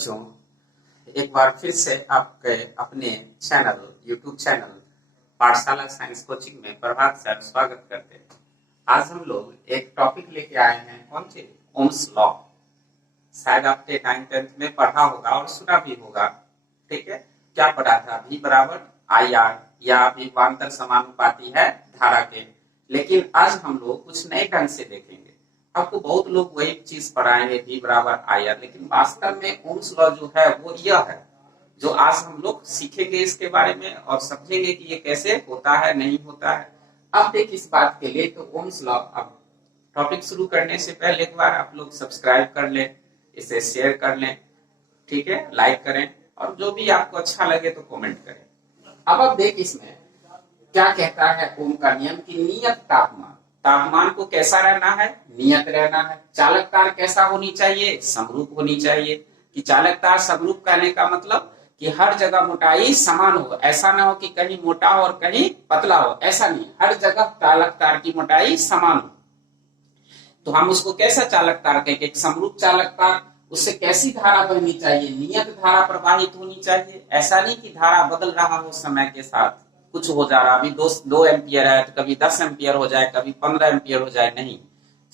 बच्चों, एक बार फिर से आपके अपने चैनल यूट्यूब चैनल पाठशाला साइंस कोचिंग में प्रभात सर स्वागत करते हैं। आज हम लोग एक टॉपिक लेके आए हैं, कौन सी? Ohm's law. शायद आपने 9th-10th में पढ़ा होगा और सुना भी होगा। ठीक है, क्या पढ़ा था? V बराबर IR या विभवांतर समानुपाती है धारा के। लेकिन आज हम लोग कुछ नए ढंग से देखेंगे। आपको बहुत लोग वही चीज पढ़ाएंगे V बराबर IR, लेकिन वास्तव में ओम्स लॉ जो है वो यह है जो आज हम लोग सीखेंगे इसके बारे में और समझेंगे कि ये कैसे होता है, नहीं होता है। अब देख इस बात के लिए तो ओम्स लॉ, अब टॉपिक शुरू करने से पहले एक बार आप लोग सब्सक्राइब कर लें, इसे शेयर कर लें, ठीक है, लाइक करें और जो भी आपको अच्छा लगे तो कमेंट करें। अब देख इसमें क्या कहता है ओम का नियम की नियत तापमान, तापमान को कैसा रहना है? नियत रहना है। चालक तार कैसा होनी चाहिए? समरूप होनी चाहिए। कि चालक तार समरूप कहने का मतलब कि हर जगह मोटाई समान हो, ऐसा ना हो कि कहीं मोटा हो और कहीं पतला हो, ऐसा नहीं, हर जगह चालक तार की मोटाई समान हो। तो हम उसको कैसा चालक तार कहेंगे? एक समरूप चालक तार। उससे कैसी धारा बहनी चाहिए? नियत धारा प्रवाहित होनी चाहिए। ऐसा नहीं कि धारा बदल रहा हो समय के साथ, कुछ हो जा रहा, अभी 2 एम्पियर है तो कभी 10 एम्पियर हो जाए, कभी 15 एम्पियर हो जाए, नहीं।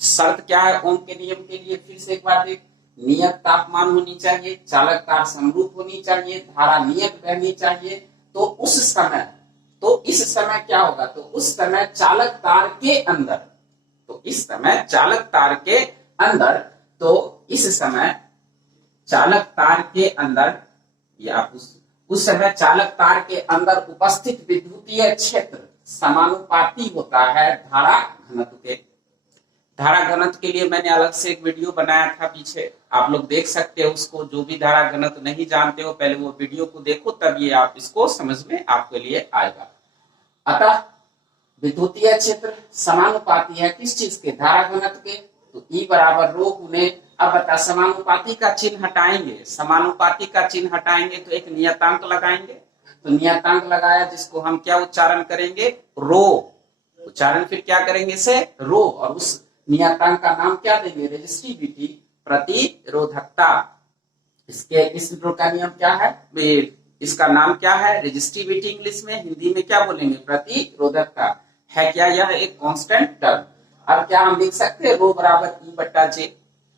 शर्त क्या है ओम के नियम के लिए? फिर से एक बार देख, नियत तापमान होनी चाहिए, चालक तार समरूप होनी चाहिए, धारा नियत बहनी चाहिए। तो इस समय क्या होगा? तो उस समय चालक तार के अंदर, तो इस समय चालक तार के अंदर, तो इस समय चालक तार के अंदर या उस समय चालक तार के अंदर उपस्थित विद्युतीय क्षेत्र समानुपाती होता है धारा घनत्व के। धारा घनत्व के लिए मैंने अलग से एक वीडियो बनाया था पीछे, आप लोग देख सकते हो उसको। जो भी धारा घनत्व नहीं जानते हो पहले वो वीडियो को देखो, तब ये आप इसको समझ में आपके लिए आएगा। अतः विद्युतीय क्षेत्र समानुपाती है किस चीज के? धारा घनत्व के। तो E बराबर रो गुने, अब बता, समानुपाती का चिन्ह हटाएंगे, समानुपाती का चिन्ह हटाएंगे तो एक नियतांक लगाएंगे। तो नियतांक लगाया जिसको हम क्या उच्चारण करेंगे? रो। उच्चारण फिर क्या करेंगे? से रो। और उस नियतांक का नाम क्या देंगे? रेजिस्टिविटी, प्रतिरोधकता। इसके इस रो का नियम क्या है? इसका नाम क्या है? रेजिस्टिविटी। इंग्लिश में, हिंदी में क्या बोलेंगे? प्रतिरोधकता। है क्या यह एक कांस्टेंट टर्म? अब क्या हम लिख सकते हैं? रो बराबर E बट्टा जे।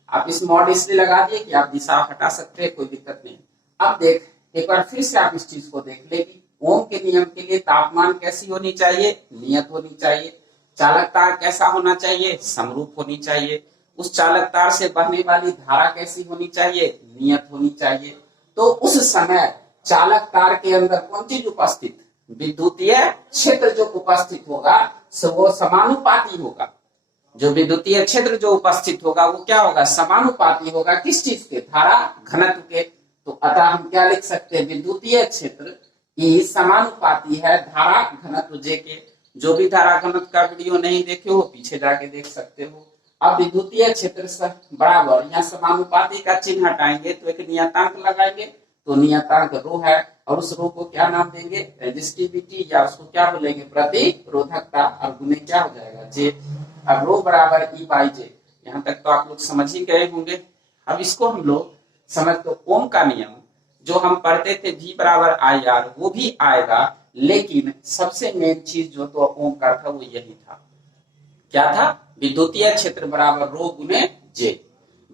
आप इस मॉड इसलिए लगा दिए कि आप दिशा हटा सकते हैं, कोई दिक्कत नहीं। अब देख एक बार फिर से आप इस चीज को देख ले कि ओम के नियम के लिए तापमान कैसी होनी चाहिए? नियत होनी चाहिए। चालक तार कैसा होना चाहिए? समरूप होनी चाहिए। उस चालक तार से बहने वाली धारा कैसी होनी चाहिए? नियत होनी चाहिए। तो उस समय चालक तार के अंदर कौन चीज उपस्थित? विद्युतीय क्षेत्र जो उपस्थित होगा वो समानुपाती होगा। जो विद्युतीय क्षेत्र जो उपस्थित होगा वो क्या होगा? समानुपाती होगा किस चीज के? धारा घनत्व के। तो अतः हम क्या लिख सकते हैं? विद्युतीय क्षेत्र E समानुपाती है धारा घनत्व जे के। जो भी धारा घनत्व का वीडियो नहीं देखे हो पीछे जाके देख सकते हो। अब विद्युतीय क्षेत्र बराबर, यहाँ समानुपाती का चिन्ह हटाएंगे तो एक नियतांक लगाएंगे, तो नियतांक रो है और उस रो को क्या नाम देंगे? रेजिस्टिविटी, या उसको क्या बोलेंगे? प्रतिरोधकता। और गुने क्या हो जाएगा? जे। अब रो बराबर E बाई जे। यहाँ तक तो आप लोग समझ ही गए होंगे। अब इसको हम लोग समझ, तो ओम का नियम जो हम पढ़ते थे V बराबर IR वो भी आएगा, लेकिन सबसे मेन चीज जो तो ओम का था वो यही था। क्या था? विद्युतीय क्षेत्र बराबर रो गुने जे।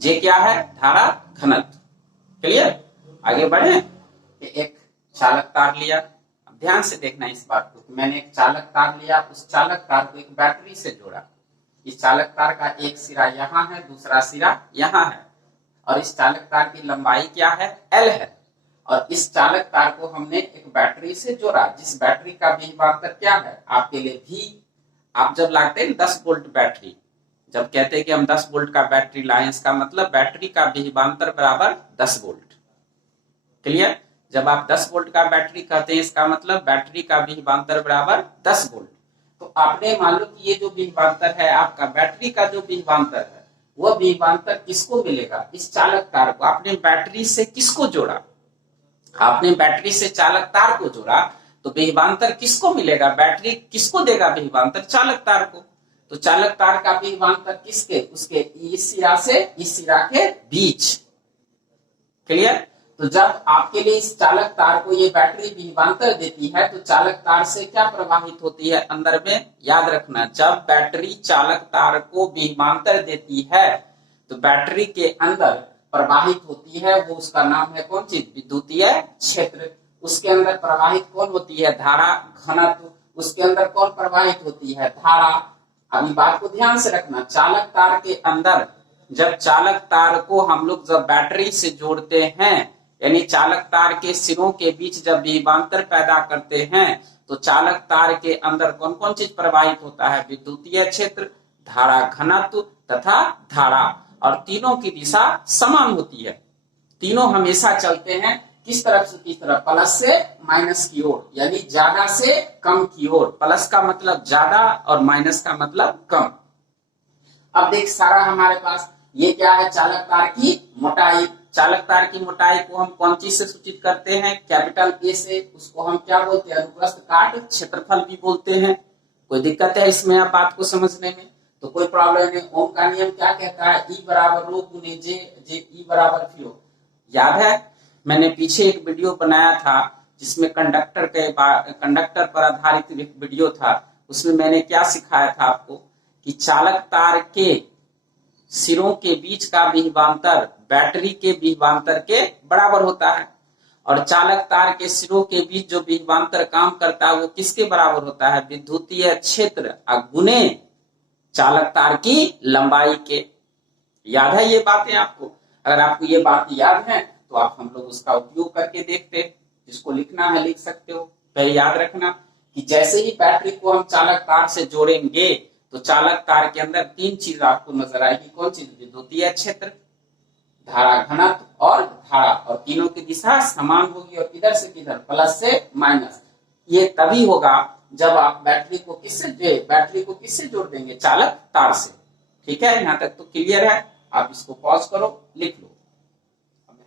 जे क्या है? धारा घनत्व। क्लियर? आगे बढ़े। एक चालक तार लिया, अब ध्यान से देखना इस बात को। मैंने एक चालक तार लिया, उस चालक तार को एक बैटरी से जोड़ा। इस चालक तार का एक सिरा यहाँ है, दूसरा सिरा यहाँ है, और इस चालक तार की लंबाई क्या है? L है। और इस चालक तार को हमने एक बैटरी से जोड़ा, जिस बैटरी का विभवांतर क्या है आपके लिए? V। आप जब लाते हैं 10 वोल्ट बैटरी, जब कहते हैं कि हम 10 वोल्ट का बैटरी लाएं, इसका मतलब बैटरी का विभवांतर बराबर 10 वोल्ट। क्लियर? जब आप 10 वोल्ट का बैटरी कहते हैं इसका मतलब बैटरी का विभवांतर बराबर 10 वोल्ट। तो आपने मान लो कि ये जो विभवांतर है आपका, बैटरी का जो विभवांतर है वह विभवांतर किसको मिलेगा? इस चालक तार को। आपने बैटरी से किसको जोड़ा? आपने बैटरी से चालक तार को जोड़ा, तो विभवांतर किसको मिलेगा? बैटरी किसको देगा विभवांतर? चालक तार को। तो चालक तार का विभवांतर किसके? उसके इस सिरा से इस सिरा के बीच। क्लियर? तो जब आपके लिए इस चालक तार को ये बैटरी विभवांतर देती है तो चालक तार से क्या प्रवाहित होती है अंदर में, याद रखना जब बैटरी चालक तार को विभवांतर देती है तो बैटरी के अंदर प्रवाहित होती है, वो उसका नाम है कौन चीज, विद्युतीय क्षेत्र। उसके अंदर प्रवाहित कौन होती है, धारा घनत्व। उसके अंदर कौन प्रवाहित होती है, धारा। अभी बात को ध्यान से रखना, चालक तार के अंदर जब चालक तार को हम लोग जब बैटरी से जोड़ते हैं, यानी चालक तार के सिरों के बीच जब विभवांतर पैदा करते हैं तो चालक तार के अंदर कौन कौन चीज प्रवाहित होता है, विद्युतीय क्षेत्र, धारा घनत्व तथा धारा। और तीनों की दिशा समान होती है, तीनों हमेशा चलते हैं किस तरफ से किस तरफ, प्लस से माइनस की ओर, यानी ज्यादा से कम की ओर। प्लस का मतलब ज्यादा और माइनस का मतलब कम। अब देख सारा हमारे पास ये क्या है, चालक तार की मोटाई। चालक तार की मोटाई को हम कौन चीज से सूचित करते हैं, कैपिटल ए से। उसको हम क्या बोलते हैं, अनुप्रस्थ काट क्षेत्रफल भी बोलते हैं। कोई दिक्कत है इसमें आप बात को समझने में, तो कोई प्रॉब्लम नहीं। ओम का नियम क्या कहता है, ई बराबर रो गुने जे, जे ई बराबर फ्लो। याद है मैंने पीछे एक वीडियो बनाया था जिसमें कंडक्टर पर आधारित एक वीडियो था, उसमें मैंने क्या सिखाया था आपको कि चालक तार के सिरों के बीच का विभवांतर बैटरी के विभवांतर के बराबर होता है, और चालक तार के सिरों के बीच जो विभवांतर काम करता है वो किसके बराबर होता है, विद्युतीय क्षेत्र गुने चालक तार की लंबाई के। याद है ये बातें आपको? अगर आपको ये बात याद है तो आप हम लोग उसका उपयोग करके देखते, जिसको लिखना है लिख सकते हो। पहले याद रखना कि जैसे ही बैटरी को हम चालक तार से जोड़ेंगे तो चालक तार के अंदर तीन चीज आपको नजर आएगी। कौन चीज, विद्युतीय क्षेत्र, धारा घनत्व और धारा। और तीनों की दिशा समान होगी, और किधर से किधर, प्लस से माइनस। ये तभी होगा जब आप बैटरी को किससे जोड़ देंगे, चालक तार से। ठीक है, यहाँ तक तो क्लियर है। आप इसको पॉज करो, लिख लो।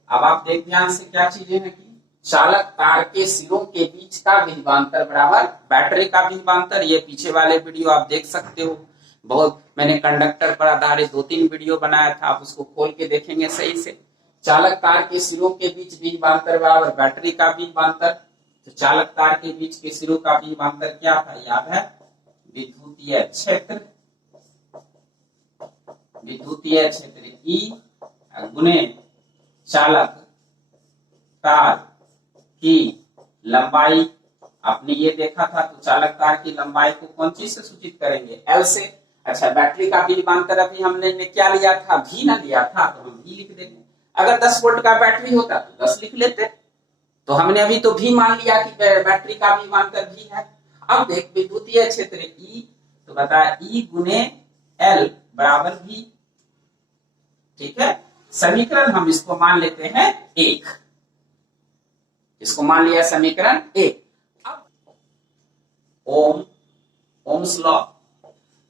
अब आप देख ध्यान से क्या चीजें हैं कि चालक तार के सिरों के बीच का विभवांतर बराबर बैटरी का विभवांतर। ये पीछे वाले वीडियो आप देख सकते हो, बहुत मैंने कंडक्टर पर आधारित 2-3 वीडियो बनाया था, आप उसको खोल के देखेंगे सही से। चालक तार के सिरों के बीच विभवांतर बराबर बैटरी का विभवांतर। तो चालक तार के बीच के सिरों का विभवांतर क्या था, याद है, विद्युतीय क्षेत्र, ई गुने चालक तार की लंबाई। आपने ये देखा था, तो चालक तार की लंबाई को कौन चीज से सूचित करेंगे, एल से। अच्छा, बैटरी का विभवांतर अभी हमने क्या लिया था, भी ना लिया था, तो हम भी लिख देंगे। अगर 10 वोल्ट का बैटरी होता तो 10 लिख लेते, तो हमने अभी तो भी मान लिया कि बैटरी का विभवांतर भी है। अब देख विद्युतीय क्षेत्र ई, तो बता ई गुने एल बराबर भी। ठीक है, समीकरण हम इसको मान लेते हैं 1, इसको मान लिया समीकरण 1। अब ओम्स लॉ,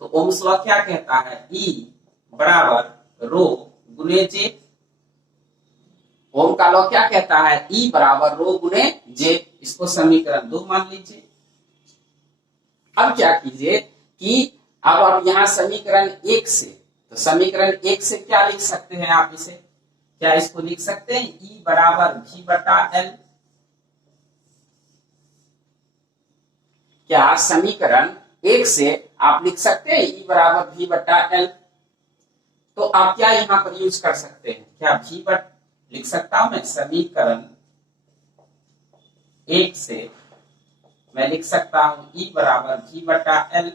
तो ओम्स लॉ क्या कहता है, ई बराबर रो गुने जे। ओम का लॉ क्या कहता है, ई बराबर रो गुने जे। इसको समीकरण 2 मान लीजिए। अब क्या कीजिए कि अब आप यहां समीकरण 1 से, तो समीकरण 1 से क्या लिख सकते हैं आप इसे, क्या इसको लिख सकते हैं, ई बराबर भी बटा एल। क्या समीकरण 1 से आप लिख सकते हैं ई बराबर भी बटा एल? तो आप क्या यहां पर यूज कर सकते हैं, क्या भी बट लिख सकता हूं मैं, समीकरण 1 से मैं लिख सकता हूं ई बराबर भी बटा एल।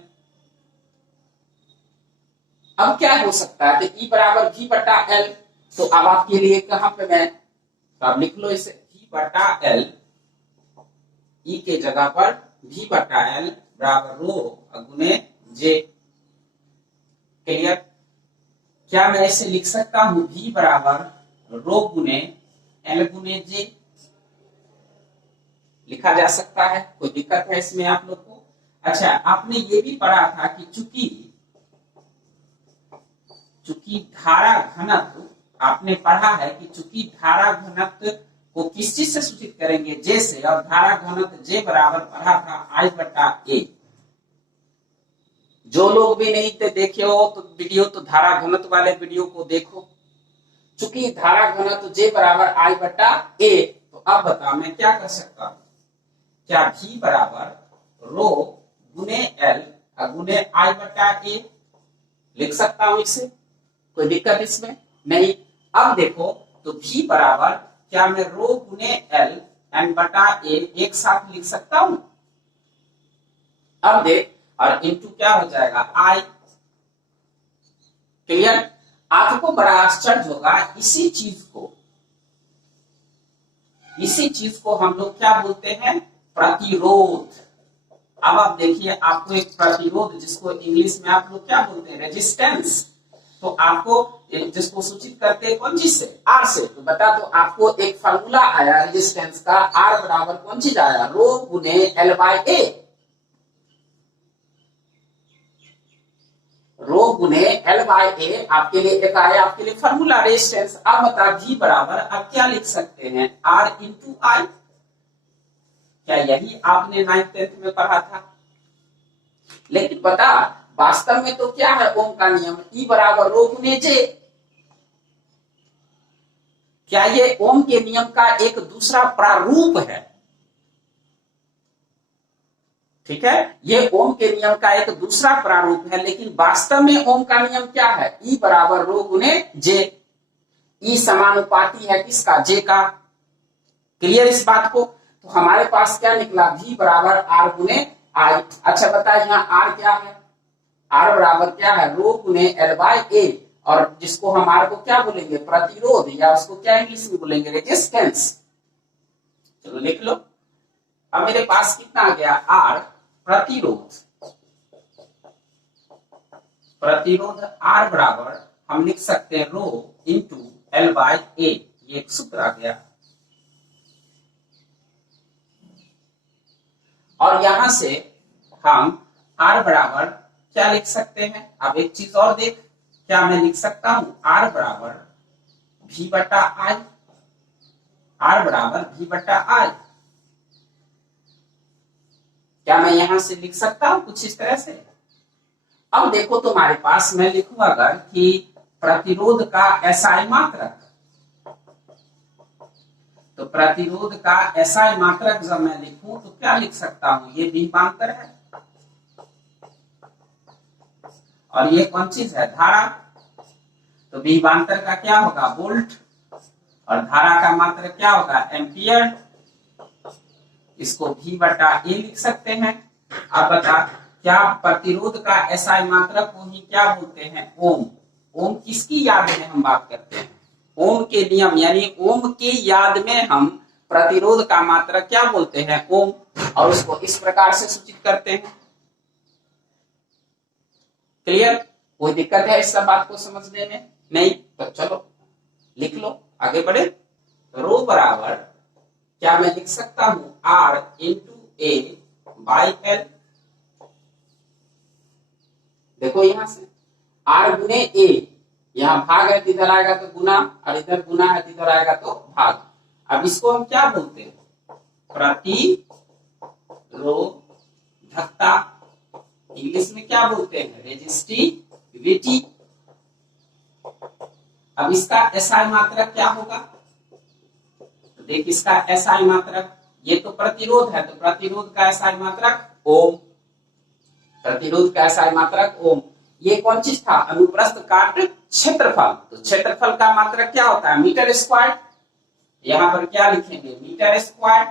अब क्या हो सकता है, तो ई बराबर भी बटा एल, तो अब आपके लिए कहां पे मैं, तो आप लिख लो इसे, भी बटा एल, ई के जगह पर भी बटा एल बराबर रो गुने जे। क्लियर? क्या मैं इसे लिख सकता हूं, भी बराबर रो गुने एल गुने जे, लिखा जा सकता है, कोई दिक्कत है इसमें आप लोग को? अच्छा, आपने ये भी पढ़ा था कि चूंकि धारा घनत्व, आपने पढ़ा है कि चूंकि धारा घनत्व को किस चीज से सूचित करेंगे, जे से, और धारा घनत्व जे बराबर पढ़ा था आई बटा ए। जो लोग भी नहीं थे देखे हो तो वीडियो, तो धारा घनत्व वाले वीडियो को देखो, चूंकि धारा घनत्व J बराबर I बटा A, तो अब बता मैं क्या कर सकता हूं, क्या V बराबर रो गुने L गुने I बटा A लिख सकता हूं इसे, कोई दिक्कत इसमें नहीं। अब देखो तो V बराबर क्या मैं रो गुने L n बटा A एक साथ लिख सकता हूं, अब देख, और इनटू क्या हो जाएगा I। क्लियर? आपको बड़ा आश्चर्य होगा, इसी चीज को हम लोग क्या बोलते हैं, प्रतिरोध। अब आप देखिए, आपको एक प्रतिरोध जिसको इंग्लिश में आप लोग क्या बोलते हैं, रेजिस्टेंस, तो आपको जिसको सूचित करते हैं कौन चीज से, आर से, तो बता दो आपको एक फार्मूला आया रेजिस्टेंस का, आर बराबर कौन चीज आया, रो गुने एल बाई ए, रो गुने एल बाई ए आपके लिए एक आया, आपके लिए फार्मूला रेजिस्टेंस। अब बता जी बराबर अब क्या लिख सकते हैं, आर इंटू आई। क्या यही आपने 9th-10th में पढ़ा था? लेकिन बता वास्तव में तो क्या है ओम का नियम, ई बराबर रो गुने जे। क्या ये ओम के नियम का एक दूसरा प्रारूप है? ठीक है, ये ओम के नियम का एक दूसरा प्रारूप है, लेकिन वास्तव में ओम का नियम क्या है, ई बराबर रो गुने जे। ई समानुपाती है किसका, जे का। क्लियर इस बात को? तो हमारे पास क्या निकला, V बराबर आर गुने आई। अच्छा बता यहाँ आर क्या है, आर बराबर क्या है, रो गुने एल बाई ए, और जिसको हम आर को क्या बोलेंगे, प्रतिरोध, या उसको क्या इंग्लिश में बोलेंगे, रेजिस्टेंस। चलो लिख लो। अब मेरे पास कितना आ गया, आर प्रतिरोध, आर बराबर हम लिख सकते हैं रो इंटू एल बाई ए, ये एक सूत्र आ गया। और यहां से हम R बराबर क्या लिख सकते हैं, अब एक चीज और देख, क्या मैं लिख सकता हूं R बराबर V बटा I, R बराबर V बटा I। क्या मैं यहां से लिख सकता हूं कुछ इस तरह से? अब देखो तुम्हारे पास मैं लिखूंगा अगर कि प्रतिरोध का SI मात्रक, तो प्रतिरोध का SI मात्रक जब मैं लिखूं तो क्या लिख सकता हूं, ये विभवांतर है, और ये कौन चीज है, धारा। तो विभवांतर का क्या होगा, वोल्ट, और धारा का मात्रक क्या होगा, एम्पियर। इसको V बटा A लिख सकते हैं। अब बता क्या प्रतिरोध का SI मात्रक को ही क्या बोलते हैं, ओम। ओम किसकी याद में हम बात करते हैं, ओम के नियम, यानी ओम के याद में हम प्रतिरोध का मात्रक क्या बोलते हैं, ओम, और उसको इस प्रकार से सूचित करते हैं। क्लियर? कोई दिक्कत है इस सब बात को समझने में? नहीं? तो चलो लिख लो, आगे बढ़े। रो बराबर क्या मैं लिख सकता हूं, r into a by l. देखो यहां से आर गुने ए, यहाँ भाग है तो इधर आएगा तो गुना, और इधर गुना है तो इधर आएगा तो भाग। अब इसको हम क्या बोलते हैं, प्रतिरोधकता, इंग्लिश में क्या बोलते हैं, रेजिस्टिविटी। अब इसका SI मात्रक क्या होगा, तो देख इसका SI मात्रक, ये तो प्रतिरोध है, तो प्रतिरोध का SI मात्रक ओम, प्रतिरोध का SI मात्रक ओम। ये कौन चीज था, अनुप्रस्थ काट क्षेत्रफल, तो क्षेत्रफल का मात्रक क्या होता है, मीटर स्क्वायर। यहां पर क्या लिखेंगे, मीटर स्क्वायर।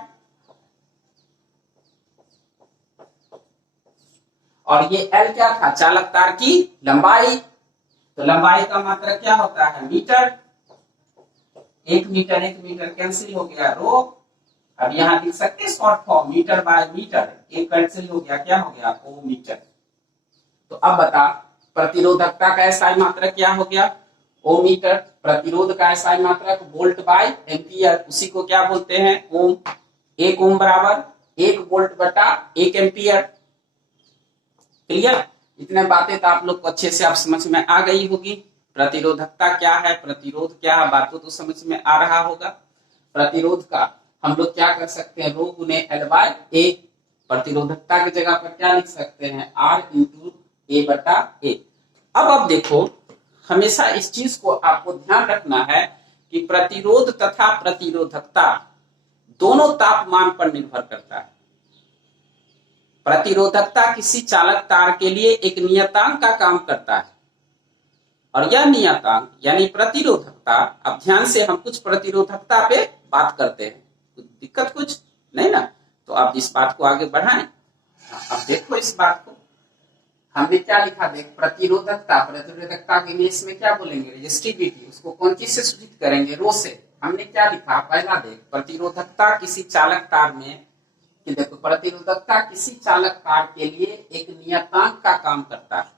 और ये L क्या था, चालक तार की लंबाई, तो लंबाई का मात्रक क्या होता है, मीटर। 1 मीटर कैंसिल हो गया, रो। अब यहां लिख सकते short form, metre by metre, एक कैंसिल हो गया, क्या हो गया, ओ मीटर। तो अब बता प्रतिरोधकता का SI मात्रक क्या हो गया, ओम मीटर। प्रतिरोध का SI मात्रक वोल्ट बाय एम्पियर, उसी को क्या बोलते हैं, ओम। 1 ओम बराबर 1 वोल्ट बटा 1 एम्पियर। क्लियर? इतने बातें तो आप लोग को अच्छे से आप समझ में आ गई होगी। प्रतिरोधकता क्या है, प्रतिरोध क्या है, बातों तो समझ में आ रहा होगा। प्रतिरोध का हम लोग क्या कर सकते हैं, रो गुने एल बाय ए। प्रतिरोधकता की जगह पर क्या लिख सकते हैं, आर इंटू ए बटा ए। अब देखो हमेशा इस चीज को आपको ध्यान रखना है कि प्रतिरोध तथा प्रतिरोधकता दोनों तापमान पर निर्भर करता है। प्रतिरोधकता किसी चालक तार के लिए एक नियतांक का काम करता है और यह नियतांक यानी प्रतिरोधकता, अब ध्यान से हम कुछ प्रतिरोधकता पे बात करते हैं, कुछ दिक्कत कुछ नहीं ना, तो आप इस बात को आगे बढ़ाएं। अब देखो इस बात को हमने क्या लिखा, देख प्रतिरोधकता, प्रतिरोधकता के लिए इसमें क्या बोलेंगे, रेजिस्टिविटी, उसको कौन चीज से सूचित करेंगे, रो से। हमने क्या लिखा, पहला देख प्रतिरोधकता किसी चालक तार में, कि देखो प्रतिरोधकता किसी चालक तार के लिए एक नियतांक का काम करता है।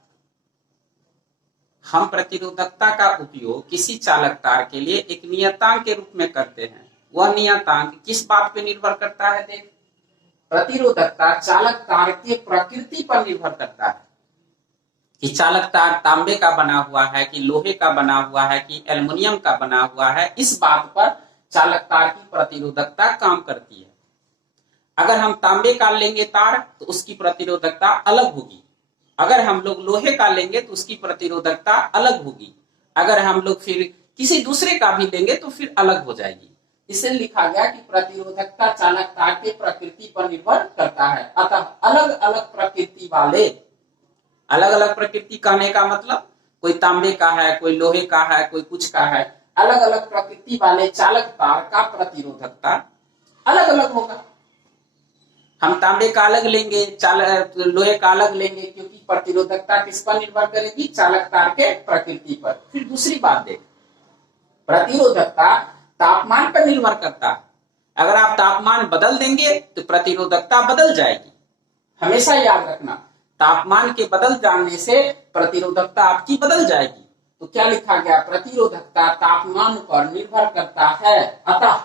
हम प्रतिरोधकता का उपयोग किसी चालक तार के लिए एक नियतांक के रूप में करते हैं। वह नियतांक किस बात पे निर्भर करता है, देख प्रतिरोधकता चालक तार के प्रकृति पर निर्भर करता है कि चालक तार तांबे का बना हुआ है कि लोहे का बना हुआ है कि एल्युमिनियम का बना हुआ है, इस बात पर चालक तार की प्रतिरोधकता काम करती है। अगर हम तांबे का लेंगे तार तो उसकी प्रतिरोधकता अलग होगी, अगर हम लोग लोहे का लेंगे तो उसकी प्रतिरोधकता अलग होगी, अगर हम लोग फिर किसी दूसरे का भी लेंगे तो फिर अलग हो जाएगी। इसे लिखा गया कि प्रतिरोधकता चालक तार के प्रकृति पर निर्भर करता है। अतः अलग अलग प्रकृति वाले, अलग अलग प्रकृति कहने का मतलब कोई तांबे का है, कोई लोहे का है, कोई कुछ का है, अलग अलग प्रकृति वाले चालक तार का प्रतिरोधकता अलग अलग होगा। हम तांबे का अलग लेंगे, लोहे का अलग लेंगे, क्योंकि प्रतिरोधकता किस पर निर्भर करेगी, चालक तार के प्रकृति पर। फिर दूसरी बात देख, प्रतिरोधकता तापमान पर निर्भर करता है। अगर आप तापमान बदल देंगे तो प्रतिरोधकता बदल जाएगी। हमेशा याद रखना, तापमान के बदल जाने से प्रतिरोधकता आपकी बदल जाएगी। तो क्या लिखा गया, प्रतिरोधकता तापमान पर निर्भर करता है, अतः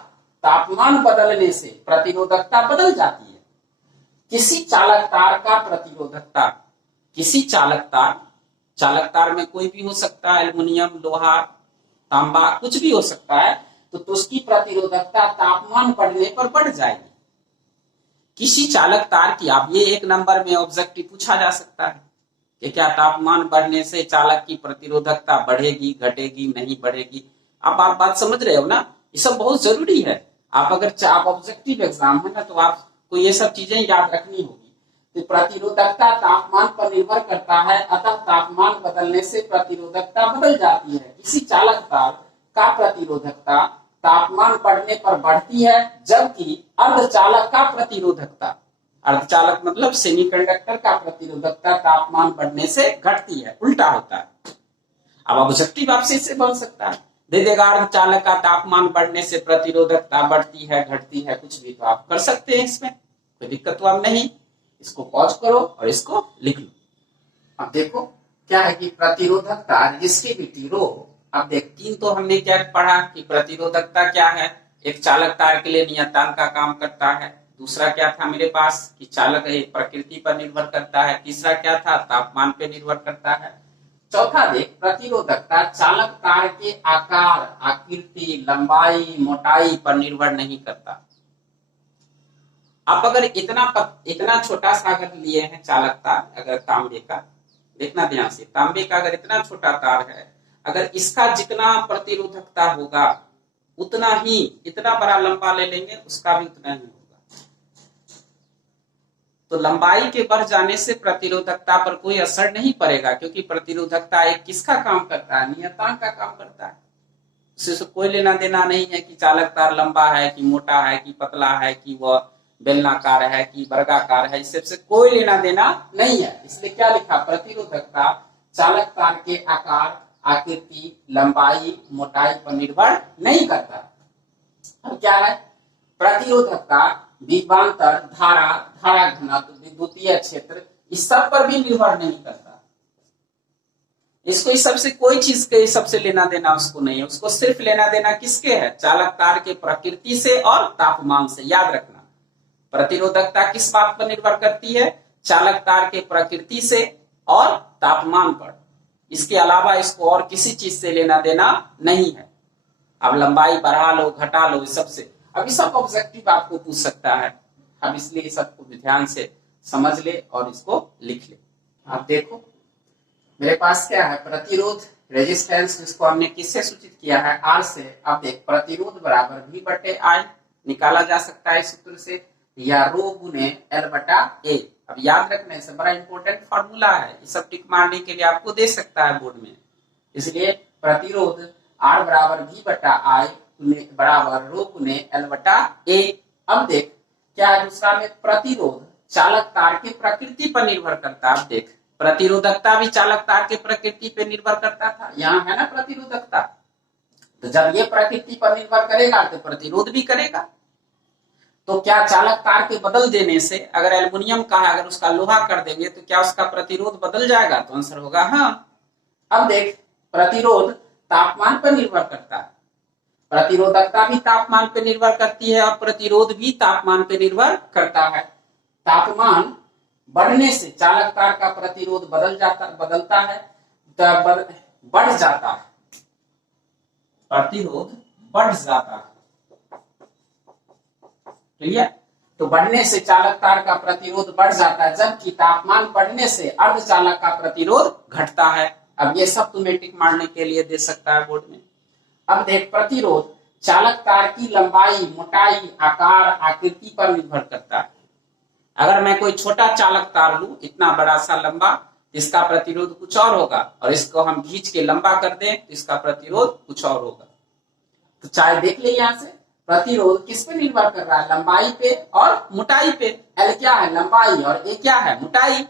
तापमान बदलने से प्रतिरोधकता बदल जाती है। किसी चालक तार का प्रतिरोधकता, किसी चालक तार में कोई भी हो सकता है, एल्युमिनियम, लोहा, तांबा, कुछ भी हो सकता है, तो उसकी प्रतिरोधकता तापमान बढ़ने पर बढ़ जाएगी। किसी चालक तार की, आप ये एक नंबर में ऑब्जेक्टिव पूछा जा सकता है कि क्या तापमान बढ़ने से चालक की प्रतिरोधकता बढ़ेगी, घटेगी, नहीं बढ़ेगी। आप बात समझ रहे हो ना, ये सब बहुत जरूरी है। आप अगर आप ऑब्जेक्टिव एग्जाम है ना, तो आपको ये सब चीजें याद रखनी होगी। तो प्रतिरोधकता तापमान पर निर्भर करता है, अतः तापमान बदलने से प्रतिरोधकता बदल जाती है। किसी चालक तार का प्रतिरोधकता तापमान बढ़ने पर बढ़ती है, जबकि अर्धचालक का प्रतिरोधकता, अर्धचालक मतलब सेमीकंडक्टर का प्रतिरोधकता तापमान बढ़ने से घटती है, उल्टा होता है। अब ऑब्जेक्टिव आपसे इससे बन सकता है, दे देगा अर्धचालक का तापमान बढ़ने से प्रतिरोधकता बढ़ती है, घटती है, कुछ भी, तो आप कर सकते हैं, इसमें कोई दिक्कत तो अब नहीं। इसको पॉज करो और इसको लिख लो। अब देखो क्या है कि प्रतिरोधकता, रेजिस्टिविटी, रो। अब देख, तीन तो हमने क्या पढ़ा कि प्रतिरोधकता क्या है, एक चालक तार के लिए नियतांक का काम करता है। दूसरा क्या था मेरे पास कि चालक प्रकृति पर निर्भर करता है। तीसरा क्या था, तापमान पर निर्भर करता है। चौथा देख, प्रतिरोधकता चालक तार के आकार, आकृति, लंबाई, मोटाई पर निर्भर नहीं करता। आप अगर इतना छोटा सा अगर लिए हैं चालक तार, अगर तांबे का, देखना ध्यान से, तांबे का अगर इतना छोटा तार है, अगर इसका जितना प्रतिरोधकता होगा उतना ही, इतना बड़ा लंबा ले लेंगे उसका भी उतना ही होगा। तो लंबाई के बढ़ जाने से प्रतिरोधकता पर कोई असर नहीं पड़ेगा, क्योंकि प्रतिरोधकता एक किसका काम करता है, नियतांक का काम करता है। उससे कोई लेना देना नहीं है कि चालक तार लंबा है कि मोटा है कि पतला है कि वह बेलनाकार है कि वर्गाकार है, इससे कोई लेना देना नहीं है। इसलिए क्या लिखा, प्रतिरोधकता चालक तार के आकार, आकृति, लंबाई, मोटाई पर निर्भर नहीं करता। अब क्या है, प्रतिरोधकता विभवांतर, धारा घनत्व, विद्युतीय क्षेत्र, इस सब पर भी निर्भर नहीं करता। इसको इस सबसे कोई चीज के सबसे लेना देना उसको नहीं है। उसको सिर्फ लेना देना किसके है, चालक तार के प्रकृति से और तापमान से। याद रखना, प्रतिरोधकता किस बात पर निर्भर करती है, चालक तार के प्रकृति से और तापमान पर। इसके अलावा इसको और किसी चीज से लेना देना नहीं है। अब लंबाई बढ़ा लो, घटा लो, इस सबसे, अब इस सब ऑब्जेक्टिव आपको पूछ सकता है। हम इसलिए सबको ध्यान से समझ ले और इसको लिख ले। आप देखो मेरे पास क्या है, प्रतिरोध, रेजिस्टेंस जिसको हमने किससे सूचित किया है, आर से। अब देख प्रतिरोध बराबर V बटे I निकाला जा सकता है इस सूत्र से, या रो गुने L बटा A। अब याद रखना है, बड़ा इंपॉर्टेंट फॉर्मूला है, ये सब टिक मारने के लिए आपको दे सकता है बोर्ड में। इसलिए प्रतिरोध R बराबर V बटा I बराबर रो गुने L बटा A। अब देख क्या है दूसरा में, प्रतिरोध चालक तार की प्रकृति पर निर्भर करता है। अब देख प्रतिरोधकता भी चालक तार के प्रकृति पर निर्भर करता था, यहाँ है ना प्रतिरोधकता। तो जब ये प्रकृति पर निर्भर करेगा तो प्रतिरोध भी करेगा। तो क्या चालक तार के बदल देने से, अगर एल्युमिनियम का है अगर उसका लोहा कर देंगे तो क्या उसका प्रतिरोध बदल जाएगा? तो आंसर होगा हाँ। अब देख प्रतिरोध तापमान पर निर्भर करता है, प्रतिरोधकता भी तापमान पर निर्भर करती है और प्रतिरोध भी तापमान पर निर्भर करता है। तापमान बढ़ने से चालक तार का प्रतिरोध बदलता है, बढ़ जाता है, प्रतिरोध बढ़ जाता है। क्लियर? तो बढ़ने से चालक तार का प्रतिरोध बढ़ जाता है, जबकि तापमान बढ़ने से अर्धचालक का प्रतिरोध घटता है। अब ये सब तुम्हें टिक मारने के लिए दे सकता है बोर्ड में। अब देख प्रतिरोध चालक तार की लंबाई, मोटाई, आकार, आकृति पर निर्भर करता है। अगर मैं कोई छोटा चालक तार लूं, इतना बड़ा सा लंबा, इसका प्रतिरोध कुछ और होगा, और इसको हम खींच के लंबा कर दें तो इसका प्रतिरोध कुछ और होगा। तो चाहे देख ले यहां से प्रतिरोध किस पे निर्भर कर रहा है, लंबाई पे और मोटाई पे। एल क्या है, लंबाई, और ए क्या है, मोटाई।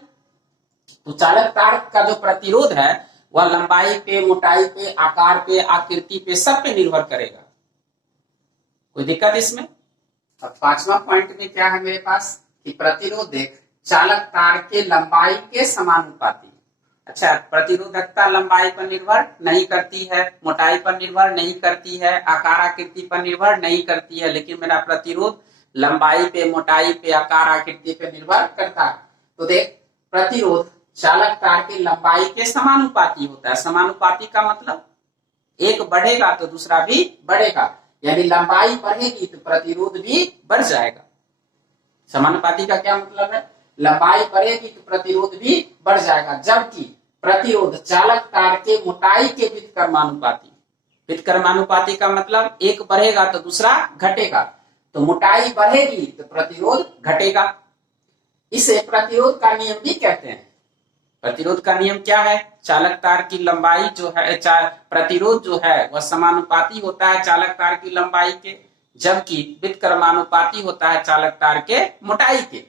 तो चालक तार का जो प्रतिरोध है वह लंबाई पे, मोटाई पे, आकार पे, आकृति पे, सब पे निर्भर करेगा। कोई दिक्कत इसमें? अब पांचवा पॉइंट में क्या है मेरे पास कि प्रतिरोध देख चालक तार के लंबाई के समानुपाती। अच्छा, प्रतिरोधकता लंबाई पर निर्भर नहीं करती है, मोटाई पर निर्भर नहीं करती है, आकार आकृति पर निर्भर नहीं करती है, लेकिन मेरा प्रतिरोध लंबाई पे, मोटाई पे, आकार आकृति पे निर्भर करता है। तो देख प्रतिरोध चालक तार के लंबाई के समानुपाती होता है। समानुपाती का मतलब एक बढ़ेगा तो दूसरा भी बढ़ेगा, यानी लंबाई बढ़ेगी तो प्रतिरोध भी बढ़ जाएगा। समानुपाती का क्या मतलब है, लंबाई बढ़ेगी तो प्रतिरोध भी बढ़ जाएगा, जबकि प्रतिरोध चालक तार के मोटाई के व्युत्क्रमानुपाती। व्युत्क्रमानुपाती का मतलब एक बढ़ेगा तो दूसरा घटेगा, तो मोटाई बढ़ेगी तो प्रतिरोध घटेगा। इसे प्रतिरोध का नियम भी कहते हैं। प्रतिरोध का नियम क्या है, चालक तार की लंबाई जो है, प्रतिरोध जो है वह समानुपाती होता है चालक तार की लंबाई के, जबकि व्युत्क्रमानुपाती होता है चालक तार के मोटाई के।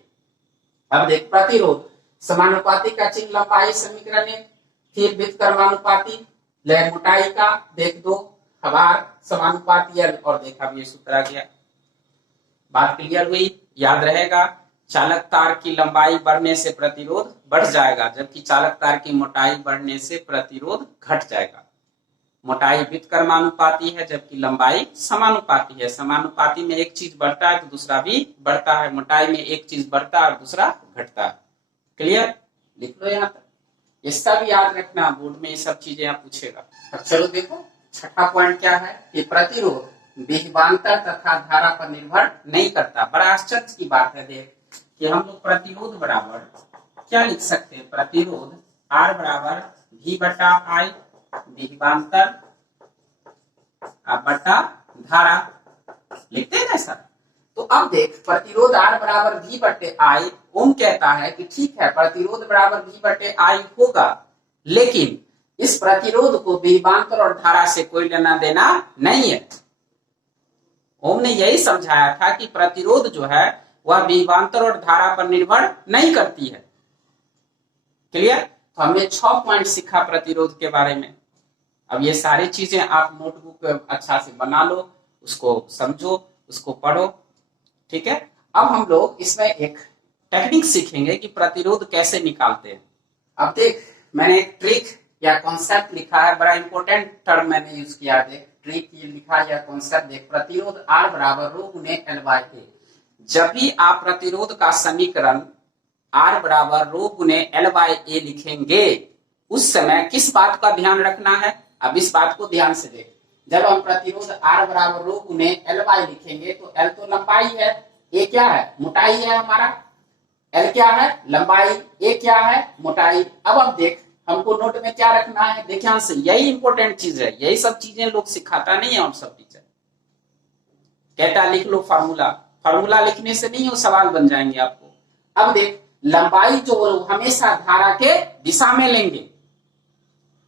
अब देख प्रतिरोध समानुपाती का चिन्ह लंबाई समीकरण है, फिर व्युत्क्रमानुपाती मोटाई का देख दो हवार समानुपाती, और देखा भी ये सूत्र आ गया। बात क्लियर हुई? याद रहेगा, चालक तार की लंबाई बढ़ने से प्रतिरोध बढ़ जाएगा, जबकि चालक तार की मोटाई बढ़ने से प्रतिरोध घट जाएगा। मोटाई व्युत्क्रमानुपाती है जबकि लंबाई समानुपाती है। समानुपाती में एक चीज बढ़ता है तो दूसरा भी बढ़ता है, मोटाई में एक चीज बढ़ता है और दूसरा घटता है। क्लियर? लिख लो यहाँ तक, इसका भी याद रखना, बोर्ड में ये सब चीजें आप पूछेगा। अब चलो देखो छठा पॉइंट क्या है कि प्रतिरोध विभवांतर तथा धारा पर निर्भर नहीं करता। बड़ा आश्चर्य की बात है देख कि हम लोग प्रतिरोध बराबर क्या लिख सकते हैं, प्रतिरोध R बराबर V बटा I विभवांतर बटा धारा लिखते हैं ना सर। तो अब देख प्रतिरोध R बराबर V बटे I, ओम कहता है कि ठीक है प्रतिरोध बराबर V बटे I होगा, लेकिन इस प्रतिरोध को विभवांतर और धारा से कोई लेना देना नहीं है। ओम ने यही समझाया था कि प्रतिरोध जो है वह विभवांतर और धारा पर निर्भर नहीं करती है। क्लियर? तो हमने 6 पॉइंट सीखा प्रतिरोध के बारे में। अब ये सारी चीजें आप नोटबुक अच्छा से बना लो, उसको समझो, उसको पढ़ो, ठीक है। अब हम लोग इसमें एक टेक्निक सीखेंगे कि प्रतिरोध कैसे निकालते हैं। अब देख मैंने एक ट्रिक या कॉन्सेप्ट लिखा है, बड़ा इंपॉर्टेंट टर्म मैंने यूज किया है। ट्रिक ये लिखा या कॉन्सेप्ट देख, प्रतिरोध R बराबर रो गुने L बाय A। जब भी आप प्रतिरोध का समीकरण R बराबर रो गुने L बाय A लिखेंगे, उस समय किस बात का ध्यान रखना है? अब इस बात को ध्यान से देख, जब हम प्रतिरोध R बराबर रो गुने L बाय लिखेंगे तो L तो लंबाई है, A क्या है? मोटाई है हमारा। L क्या है? लंबाई, A क्या है? मोटाई। अब देख हमको नोट में क्या रखना है, ध्यान से, यही इंपॉर्टेंट चीज है। यही सब चीजें लोग सिखाता नहीं है हम सब टीचर। कहता लिख लो फार्मूला, फार्मूला लिखने से नहीं वो सवाल बन जाएंगे आपको। अब देख, लंबाई जो हमेशा धारा के दिशा में लेंगे,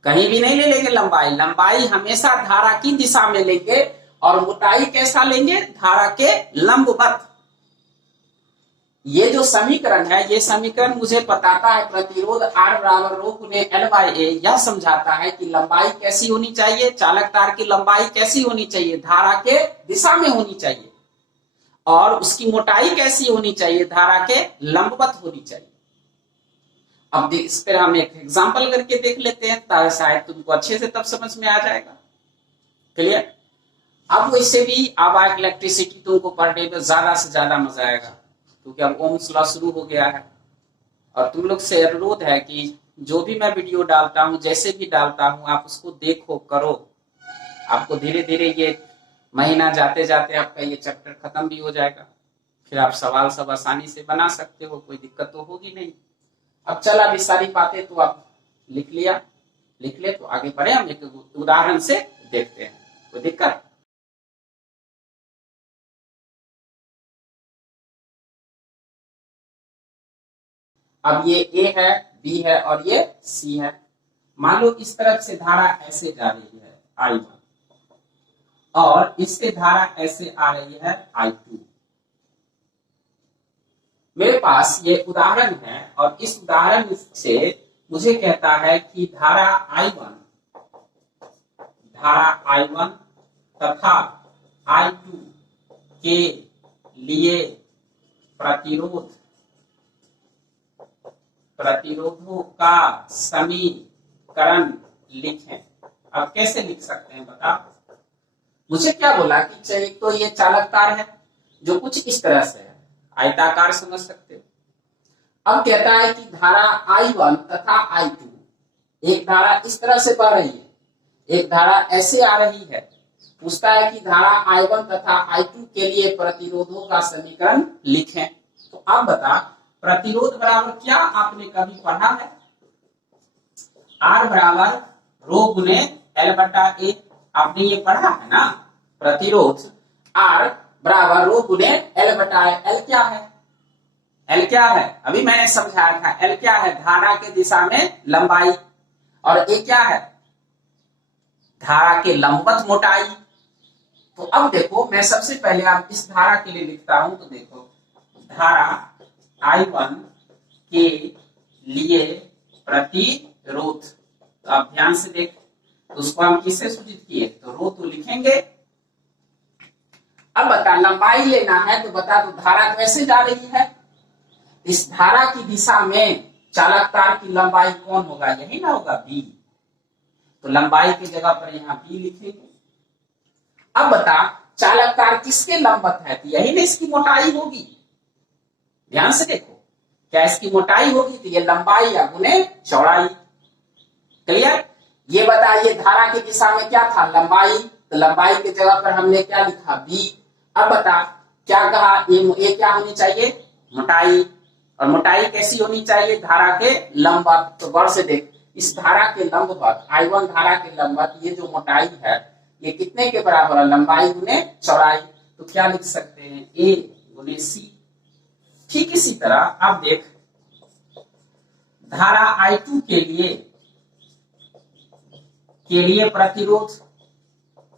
कहीं भी नहीं ले लेंगे लंबाई, लंबाई हमेशा धारा की दिशा में लेंगे। और मोटाई कैसा लेंगे, धारा के लंबवत। ये जो समीकरण है, ये समीकरण मुझे बताता है प्रतिरोध R बराबर रो गुने L बाई ए। यह समझाता है कि लंबाई कैसी होनी चाहिए, चालक तार की लंबाई कैसी होनी चाहिए, धारा के दिशा में होनी चाहिए। और उसकी मोटाई कैसी होनी चाहिए, धारा के लंबवत होनी चाहिए। अब इस पर हम एक एग्जाम्पल करके देख लेते हैं, ताकि शायद तुमको अच्छे से तब समझ में आ जाएगा। क्लियर? अब वैसे भी अब इलेक्ट्रिसिटी तुमको पर डे में ज्यादा से ज्यादा मजा आएगा, क्योंकि अब ओम्स लॉ शुरू हो गया है। और तुम लोग से अनुरोध है कि जो भी मैं वीडियो डालता हूं, जैसे भी डालता हूं, आप उसको देखो, करो। आपको धीरे धीरे ये महीना जाते जाते आपका ये चैप्टर खत्म भी हो जाएगा। फिर आप सवाल सब आसानी से बना सकते हो, कोई दिक्कत तो होगी नहीं। अब चल, अभी सारी बातें तो आप लिख लिया, लिख ले तो आगे बढ़े। हम एक उदाहरण से देखते हैं, कोई दिक्कत? अब ये ए है, बी है और ये सी है। मान लो इस तरफ से धारा ऐसे जा रही है I1, और इससे धारा ऐसे आ रही है I2। मेरे पास ये उदाहरण है, और इस उदाहरण से मुझे कहता है कि धारा I1 तथा I2 के लिए प्रतिरोधों का समीकरण लिखें। अब कैसे लिख सकते हैं बता? मुझे क्या बोला कि चलिए, तो ये चालक तार है जो कुछ इस तरह से है, आयताकार समझ सकते हो। अब कहता है कि धारा I1 तथा I2, एक धारा इस तरह से बह रही है, एक धारा ऐसे आ रही है। पूछता है कि धारा I1 तथा I2 के लिए प्रतिरोधों का समीकरण लिखें। तो आप बता, प्रतिरोध बराबर क्या आपने कभी पढ़ा है? R बराबर रो गुने L बटा ए। आपने ये पढ़ा है ना? प्रतिरोध R बराबर रो गुने L बटा ए। L क्या है? L क्या है? अभी मैंने समझाया था। L क्या है? धारा के दिशा में लंबाई। और A क्या है? धारा के लंबवत मोटाई। तो अब देखो, मैं सबसे पहले आप इस धारा के लिए लिखता हूं। तो देखो, धारा I1 के लिए प्रतिरोध, तो आप ध्यान से देख, तो उसको हम किससे सूचित किए? तो रो तो लिखेंगे। अब बता, लंबाई लेना है तो बता, तो धारा कैसे जा रही है? इस धारा की दिशा में चालक तार की लंबाई कौन होगा? यही ना होगा, बी। तो लंबाई की जगह पर यहाँ बी लिखेंगे। अब बता, चालक तार किसके लंबवत है? तो यही ना इसकी मोटाई होगी। ध्यान से देखो, क्या इसकी मोटाई होगी? तो ये लंबाई या गुने चौड़ाई। क्लियर? ये बताइए, धारा की दिशा में क्या था? लंबाई। तो लंबाई की जगह पर हमने क्या लिखा? बी। अब बता, क्या कहा? ये क्या होनी चाहिए? मोटाई। और मोटाई कैसी होनी चाहिए? धारा के लंबवत। तो गौर से देख, इस धारा के लंबवत, I1 धारा के लंबवत, ये जो मोटाई है, ये कितने के बराबर है? लंबाई गुने चौड़ाई। तो क्या लिख सकते हैं? A गुने C। ठीक इसी तरह आप देख, धारा I2 के लिए प्रतिरोध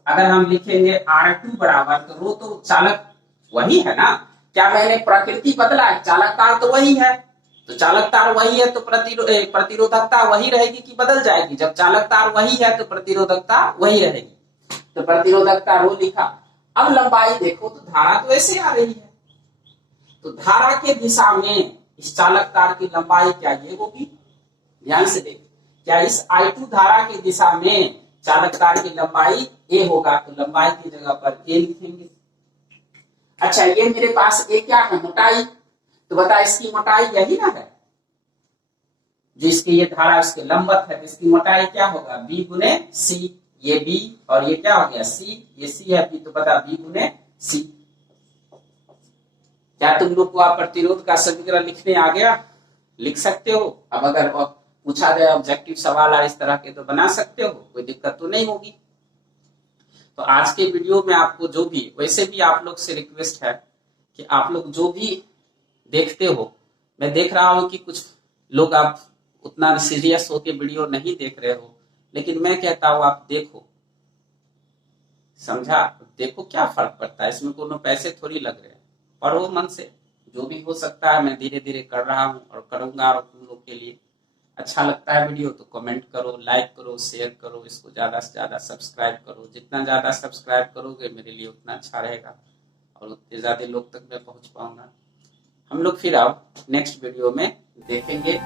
अगर हम लिखेंगे R2 बराबर, तो रो तो चालक वही है ना? क्या मैंने प्रकृति बदला है? चालक तार तो वही है। तो चालक तार वही है तो प्रतिरोधकता वही रहेगी कि बदल जाएगी? जब चालक तार वही है तो प्रतिरोधकता वही रहेगी। तो प्रतिरोधकता रो लिखा। अब लंबाई देखो, तो धारा तो ऐसे आ रही है, तो धारा के दिशा में इस चालक तार की लंबाई क्या ये होगी? ध्यान से देख, क्या इस I2 धारा की दिशा में चालक तार की लंबाई A होगा? तो लंबाई की जगह पर A लिखेंगे। अच्छा, ये मेरे पास A क्या है? मोटाई। तो बता, इसकी मोटाई यही ना है, जो इसकी ये धारा उसके लंबवत है, तो इसकी मोटाई क्या होगा? B गुने C। ये B और ये क्या हो गया? C। ये C है B, तो बता B गुने C। क्या तुम लोग को आप प्रतिरोध का समीकरण लिखने आ गया? लिख सकते हो। अब अगर पूछा गया ऑब्जेक्टिव सवाल और इस तरह के तो बना सकते हो, कोई दिक्कत तो नहीं होगी। तो आज के वीडियो में आपको जो भी, वैसे भी आप लोग से रिक्वेस्ट है कि आप लोग जो भी देखते हो, मैं देख रहा हूं कि कुछ लोग आप उतना सीरियस होके वीडियो नहीं देख रहे हो, लेकिन मैं कहता हूं आप देखो, समझा? देखो क्या फर्क पड़ता है, इसमें कोनो पैसे थोड़ी लग रहे हैं। पढ़ो मन से, जो भी हो सकता है मैं धीरे धीरे कर रहा हूं और करूंगा। और तुम लोग के लिए अच्छा लगता है वीडियो तो कमेंट करो, लाइक करो, शेयर करो, इसको ज्यादा से ज्यादा सब्सक्राइब करो। जितना ज्यादा सब्सक्राइब करोगे मेरे लिए उतना अच्छा रहेगा और उतने ज्यादा लोग तक मैं पहुंच पाऊंगा। हम लोग फिर अब नेक्स्ट वीडियो में देखेंगे।